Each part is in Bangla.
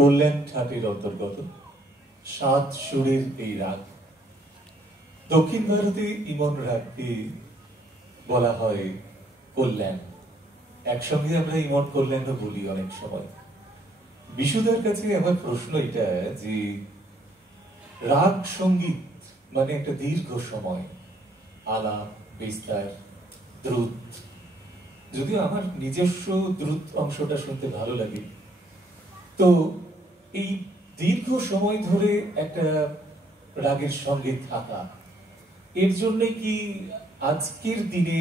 কল্যাণ ঠাটের অন্তর্গত সাত সুরের এই রাগ। দক্ষিণ ভারতে ইমন রাগকে বলা হয় কল্যাণ। একসঙ্গে আমরা ইমন কল্যাণও বলি অনেক সময়। বিশুদার কাছে আমার প্রশ্ন এটা যে রাগ সঙ্গীত মানে একটা দীর্ঘ সময় আলাপ বিস্তার দ্রুত, যদিও আমার নিজস্ব দ্রুত অংশটা শুনতে ভালো লাগে, তো এই দীর্ঘ সময় ধরে একটা রাগের সঙ্গে থাকা, এর জন্য কি আজকের দিনে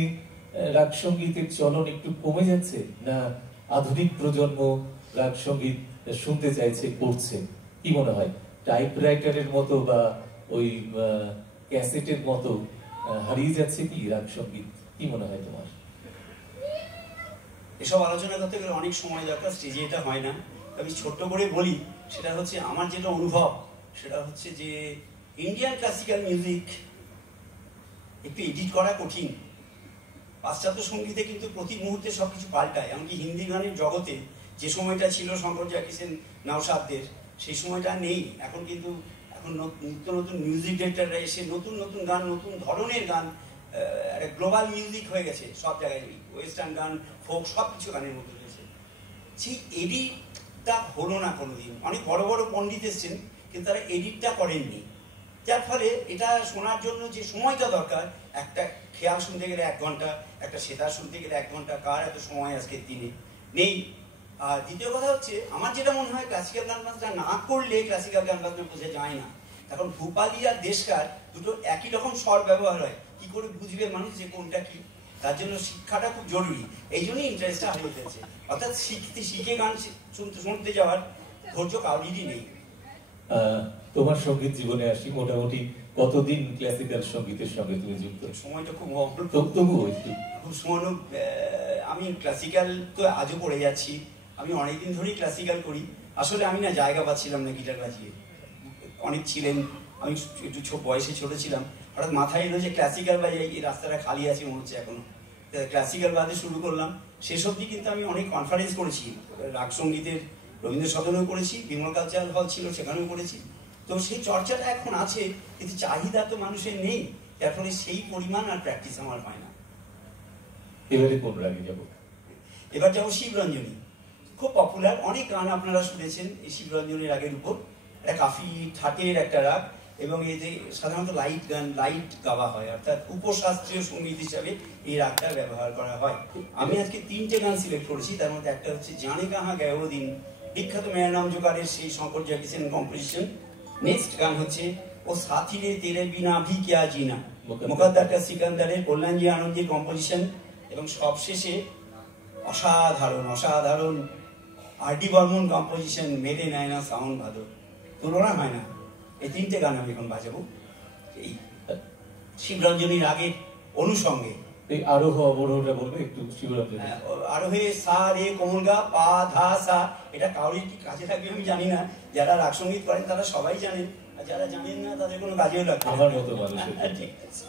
রাগ সঙ্গীতের চলন একটু কমে যাচ্ছে, না আধুনিক প্রজন্ম রাগ সঙ্গীত শুনতে চাইছে, করছে? কি মনে হয়, টাইপরাইটারের মতো বা ওই ক্যাসেটের মতো হারিয়ে যাচ্ছে কি রাগ সঙ্গীত? কি মনে হয় তোমার? এসব আলোচনা করতে গেলে অনেক সময় দরকার, স্টেজে এটা হয় না। আমি ছোট্ট করে বলি, সেটা হচ্ছে আমার যেটা অনুভব, সেটা হচ্ছে যে ইন্ডিয়ান ক্লাসিক্যাল মিউজিক একটু এডিট করা কঠিন। পাশ্চাত্য সঙ্গীতে কিন্তু প্রতি মুহূর্তে সবকিছু পাল্টায়। এমনকি হিন্দি গানের জগতে যে সময়টা ছিল শঙ্কর জাকিসেন নওশাদদের, সেই সময়টা নেই এখন। কিন্তু এখন নিত্য নতুন মিউজিক ডিরেক্টররা এসে নতুন নতুন গান, নতুন ধরনের গান, একটা গ্লোবাল মিউজিক হয়ে গেছে সব জায়গায়। ওয়েস্টার্ন গান, ফোক, সব কিছু গানের মধ্যে রয়েছে। সেই এডিটটা হলো না কোনোদিন। অনেক বড় বড় পণ্ডিত এসছেন, কিন্তু তারা এডিটটা করেননি। যার ফলে এটা শোনার জন্য যে সময়টা দরকার, একটা খেয়াল শুনতে গেলে 1 ঘন্টা, একটা সেতার শুনতে গেলে 1 ঘন্টা, কার এত সময় আজকের দিনে নেই। আর দ্বিতীয় কথা হচ্ছে, আমার যেটা মনে হয়, ক্লাসিক্যাল গান বাজনা না করলে ক্লাসিক্যাল গান বাজনা বোঝা যায় না। এখন ভূপালি আর দেশকার দুটো একই রকম স্বর ব্যবহার হয়, কি করে বুঝবে মানুষ যে কোনটা কি? তার জন্য শিক্ষাটা খুব জরুরি। এই জন্যই ইন্টারেস্টটা হারিয়ে ফেলছে। অর্থাৎ শিখে গান শুনতে যাওয়ার ধৈর্য কাউরিরই নেই। তোমার সঙ্গীত জীবনে আসি, মোটামুটি কতদিন ক্লাসিক্যাল সঙ্গীতের সঙ্গে তুমি যুক্ত? সময়টা খুব তবুও একটু খুব সময়। আমি ক্লাসিক্যাল তো আজও করে যাচ্ছি। আমি অনেকদিন ধরেই ক্লাসিক্যাল করি। আসলে আমি না জায়গা পাচ্ছিলাম না গিটার বাজিয়ে। অনেক ছিলেন, আমি একটু বয়সে ছোট ছিলাম, হঠাৎ মাথায় এলো যে ক্লাসিক্যাল বাজাই, এই রাস্তাটা খালি আছে মনে হচ্ছে এখনো। ক্লাসিক্যাল বাজে শুরু করলাম। শেষ অবধি কিন্তু আমি অনেক কনফারেন্স করেছি, রাগ সঙ্গীতের রবীন্দ্র সদনেও করেছি, বিমল কালচারাল হল ছিল সেখানেও করেছি। তো সেই চর্চাটা এখন আছে, কিন্তু চাহিদা তো মানুষের নেই, যার ফলে সেই পরিমাণ আর প্র্যাকটিস আমার হয় না। এবারে কোন রাগে যাবো? এবার যাবো শিবরঞ্জনী। খুব পপুলার, অনেক গান আপনারা শুনেছেন এই শিবরঞ্জনী রাগের উপর। একটা কাফি ঠাটের একটা রাগ, এবং এই যে সাধারণত লাইট গান, লাইট গাওয়া হয়, অর্থাৎ উপশাস্ত্রীয় সঙ্গীত হিসাবে এই রাগটা ব্যবহার করা হয়। আমি আজকে 3টে গান সিলেক্ট করেছি, তার মধ্যে একটা হচ্ছে জানে কাহা গেও দিন, বিখ্যাত মেরা নাম জোগাড়ের সেই শঙ্কর জাকিসেন কম্পোজিশন। নেক্সট গান হচ্ছে ও সাথী রে তেরে বিনা ভি কিয়া জিনা, মুকদ্দার কা সিকান্দারের কল্যাণজি আনন্দজির কম্পোজিশন। এবং সবশেষে অসাধারণ অসাধারণ আর.ডি. বর্মন কম্পোজিশন, মেরে নায়না সাউন্ড ভাদর। তুলনা হয় না। এই 3টে গান আমি এখন বাজাবো এই শিবরঞ্জনী রাগের অনুষঙ্গে। এই আরোহ অবরোহটা বলবে একটু? শিবরঞ্জনী আরোহে সা রে কোমল গা পা ধা সা, এটা কাউরির কি কাজে থাকবে আমি জানি না। যারা রাগ সঙ্গীত করেন তারা সবাই জানেন, আর যারা জানেন না তাদের কোনো কাজেও লাগবে। আমার মতো মানুষ। ঠিক আছে।